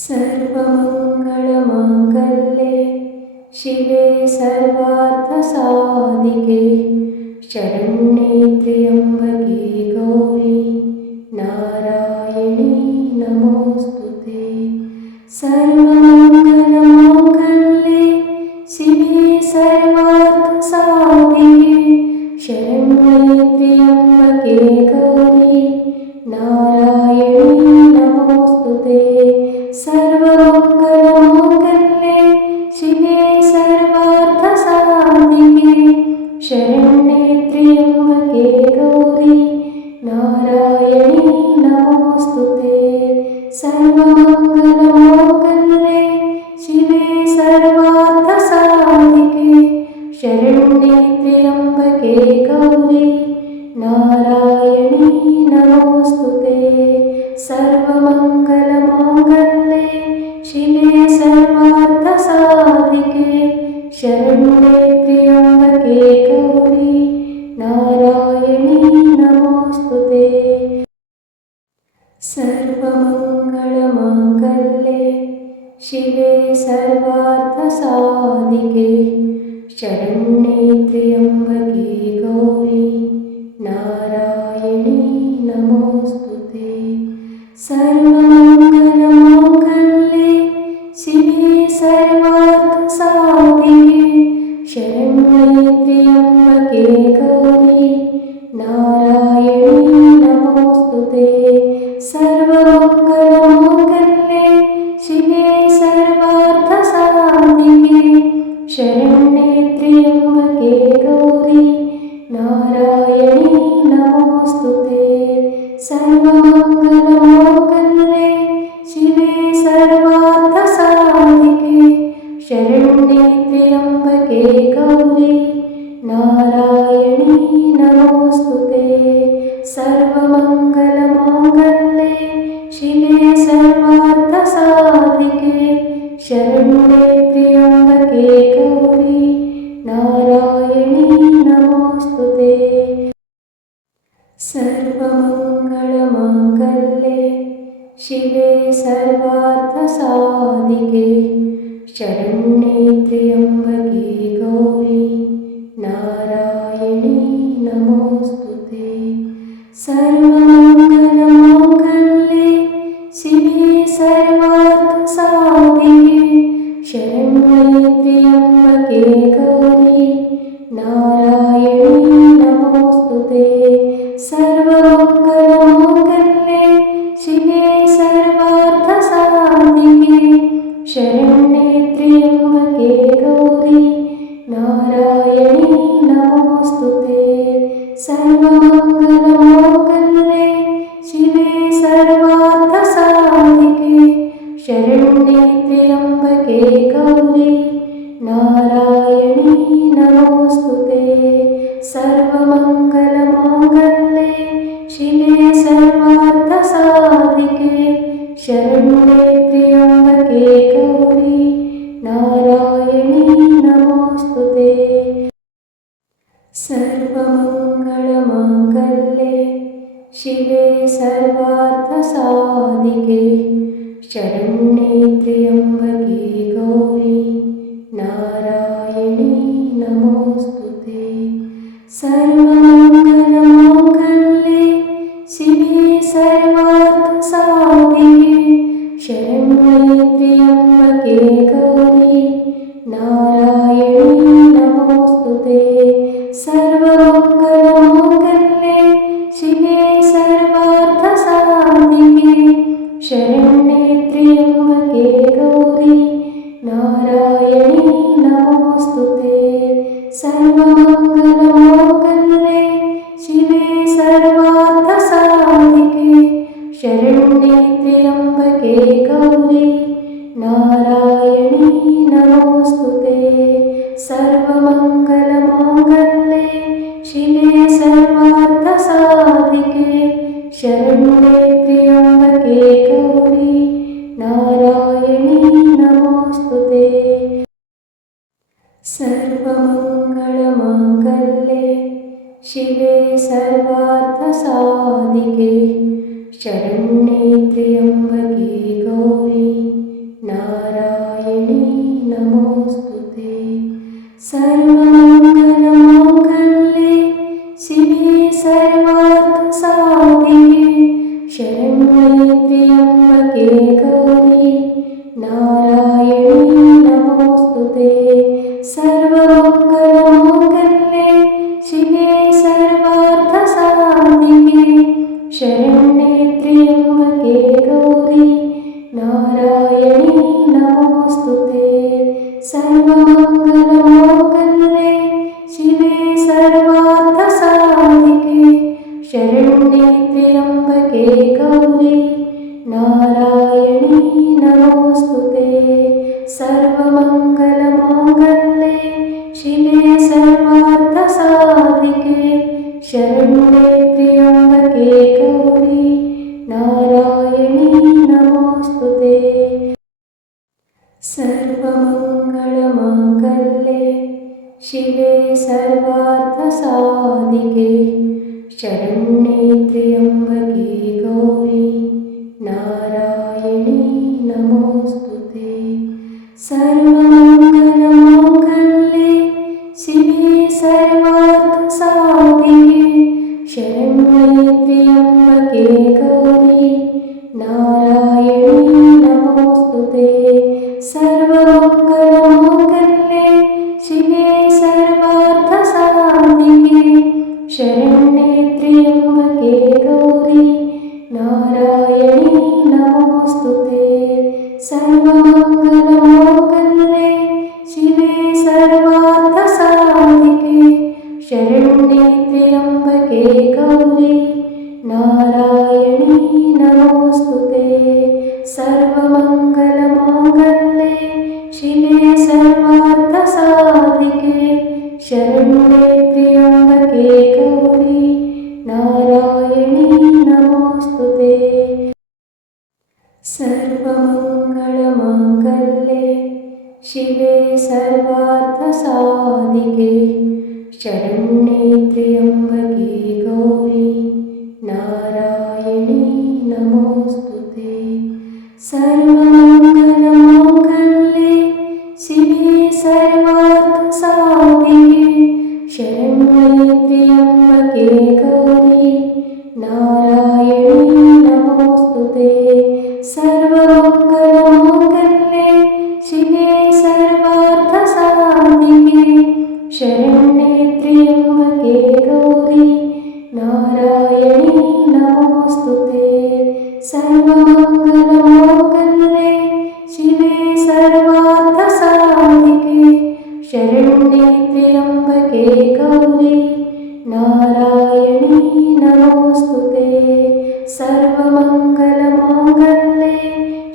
सर्वमङ्गलमाङ्गल्ये शिवे सर्वार्थसाधिके शरण्ये त्र्यम्बके गौरी नारायणी नमोऽस्तुते। सर्वमङ्गलमाङ्गल्ये शिवे सर्वार्थसाधिके शरण्ये त्र्यम्बके गौरी नारायणी नमोऽस्तुते। सर्वमङ्गलमाङ्गल्ये शिवे सर्वार्थसाधिके शरण्ये त्र्यम्बके गौरी नारायणी नमोऽस्तुते। सर्वमङ्गलमाङ्गल्ये शिवे सर्वार्थसाधिके शरण्ये त्र्यम्बके गौरी नारायणी नमोऽस्तुते। सर्वमङ्गलमाङ्गल्ये शिवे सर्वार्थसाधिके शरण्ये त्र्यम्बके गौरी नारायणी नमोऽस्तुते। सर्वमङ्गलमाङ्गल्ये शिवे सर्वार्थसाधिके शरण्ये त्र्यम्बके गौरी नारायणी नमोऽस्तुते। सर्वमङ्गलमाङ्गल्ये शिवे सर्वार्थसाधिके शरण्ये त्र्यम्बके गौरी नारायणी नमोऽस्तुते। सर्वमङ्गलमाङ्गल्ये शिवे सर्वार्थसाधिके शरण्ये त्र्यम्बके गौरी नारायणी नमोऽस्तुते। सर्वमङ्गलमाङ्गल्ये शिवे सर्वार्थसाधिके शरण्ये त्र्यम्बके गौरी नारायणी नमोऽस्तुते। सर्वमङ्गलमाङ्गल्ये शिवे सर्वार्थसाधिके शरण्ये त्र्यम्बके गौरी नारायणी नमोऽस्तुते। सर्वमङ्गलमाङ्गल्ये शिवे सर्वार्थसाधिके शरण्ये त्र्यम्बके गौरी नारायणी नमोऽस्तुते। सर्वमङ्गलमाङ्गल्ये शिवे सर्वार्थसाधिके शरण्ये त्र्यम्बके गौरी नारायणी नमोऽस्तुते। सर्वमङ्गलमाङ्गल्ये शिवे सर्वार्थसाधिके शरण्ये त्र्यम्बके गौरी नारायणी नमोऽस्तुते। सर्वमङ्गलमाङ्गल्ये शिवे सर्वार्थसाधिके शरण्ये त्र्यम्बके गौरी नारायणी नमोऽस्तुते। सर्वमङ्गलमाङ्गल्ये शिवे सर्वार्थसाधिके शरण्ये त्र्यम्बके गौरी नारायणी नमोऽस्तुते। सर्वमङ्गलमाङ्गल्ये शिवे सर्वार्थसाधिके शरण्ये त्र्यम्बके गौरी नारायणी नमोऽस्तुते। सर्वमङ्गलमाङ्गल्ये शिवे सर्वार्थसाधिके शरण्ये त्र्यम्बके गौरी नारायणी नमोऽस्तुते। सर्वमङ्गलमाङ्गल्ये शिवे सर्वार्थसाधिके शरण्ये त्र्यम्बके गौरी नारायणी नमोऽस्तुते। सर्वमङ्गलमाङ्गल्ये शिवे सर्वार्थसाधिके शरण्ये त्र्यम्बके गौरी नारायणी नमोऽस्तुते। सर्वमङ्गलमाङ्गल्ये शिवे सर्वार्थसाधिके शरण्ये त्र्यम्बके गौरी नारायणी नमोऽस्तुते। सर्वमङ्गलमाङ्गल्ये शिवे सर्वार्थसाधिके शरण्ये त्र्यम्बके गौरी नारायणी नमोऽस्तुते। सर्वमङ्गलमाङ्गल्ये शिवे सर्वार्थसाधिके शरण्ये त्र्यम्बके गौरी नारायणी नमोऽस्तुते। सर्वमङ्गलमाङ्गल्ये शिवे सर्वार्थसाधिके शरण्ये त्र्यम्बके गौरी नारायणी नमोऽस्तुते। सर्वमङ्गलमाङ्गल्ये शिवे सर्वार्थसाधिके शरण्ये त्र्यम्बके गौरी नारायणी नमोऽस्तुते। सर्वमङ्गलमाङ्गल्ये शिवे सर्वार्थसाधिके शरण्ये त्र्यम्बके गौरी नारायणी नमोऽस्तुते। सर्वमङ्गलमाङ्गल्ये शिवे सर्वार्थसाधिके शरण्ये त्र्यम्बके गौरी नारायणी नमोऽस्तुते। सर्वमङ्गलमाङ्गल्ये शिवे सर्वार्थसाधिके शरण्ये त्र्यम्बके गौरी नारायणी नमोऽस्तुते। सर्वमङ्गलमाङ्गल्ये शिवे सर्वार्थसाधिके शरण्ये त्र्यम्बके गौरी नारायणी नमोऽस्तुते। सर्वमङ्गलमाङ्गल्ये शिवे सर्वार्थसाधिके शरण्ये त्र्यम्बके गौरी नारायणी नमोऽस्तुते। सर्वमङ्गलमाङ्गल्ये शिवे सर्वार्थसाधिके शरण्ये त्र्यम्बके गौरी नारायणी नमोऽस्तुते। सर्वमङ्गलमाङ्गल्ये शिवे सर्वार्थसाधिके शरण्ये त्र्यम्बके गौरी नारायणी नमोऽस्तुते। सर्वमङ्गलमाङ्गल्ये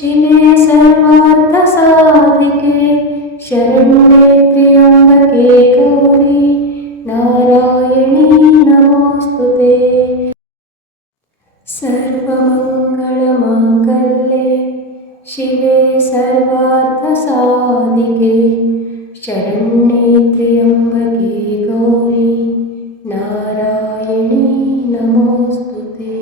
शिवे सर्वार्थसाधिके शरण्ये त्र्यम्बके गौरी नारायणी नमोऽस्तुते। सर्वमङ्गलमाङ्गल्ये शिवे सर्वार्थसाधिके शरण्ये त्र्यम्बके गौरी नारायणी नमोऽस्तुते।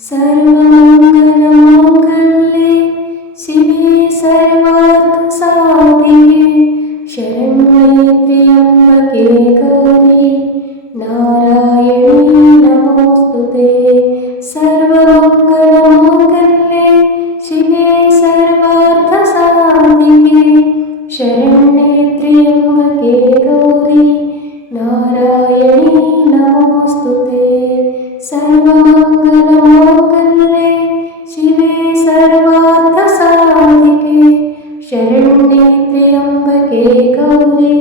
सर्वमङ्गलमाङ्गल्ये शिवे सर्वार्थसाधिके शरण्ये त्र्यम्बके गौरी नारायणी नमोऽस्तुते। सर्वमङ्गलमाङ्गल्ये शिवे सर्वार्थसाधिके शरण्ये त्र्यम्बके गौरी नारायणी नमोऽस्तुते। सर्वमङ्गलमाङ्गल्ये शिवे सर्वार्थसाधिके शरण्ये त्र्यम्बके गौरी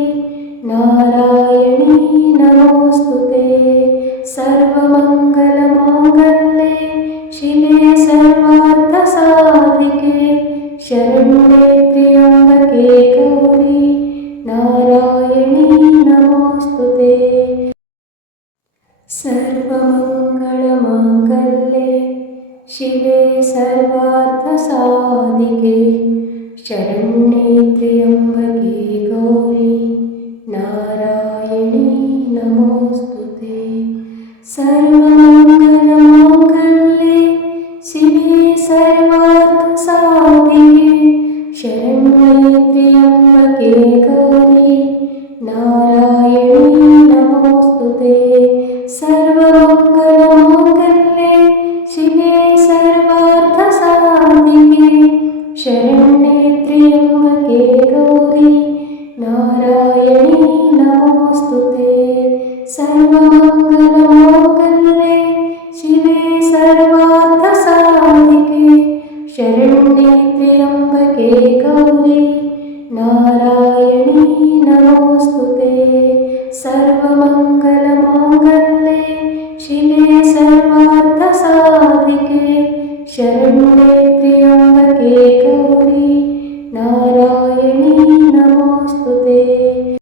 नारायणी नमोऽस्तुते। सर्वमङ्गलमाङ्गल्ये शिवे सर्वार्थसाधिके शरण्ये त्र्यम्बके गौरी नारायणी नमोऽस्तुते। सर्वमङ्गलमाङ्गल्ये शिवे सर्वार्थसाधिके शरण्ये त्र्यम्बके गौरी नारायणी नमोऽस्तुते। सर्वमङ्गलमाङ्गल्ये शिवे सर्वार्थसाधिके शरण्ये त्र्यम्बके गौरी नारायणी नमोऽस्तुते। सर्वमङ्गलमाङ्गल्ये शिवे सर्वार्थसाधिके शरण्ये त्र्यम्बके गौरी नारायणी नमोऽस्तुते। सर्वमङ्गलमाङ्गल्ये शिवे सर्वार्थसाधिके शरण्ये सर्वमङ्गलमाङ्गल्ये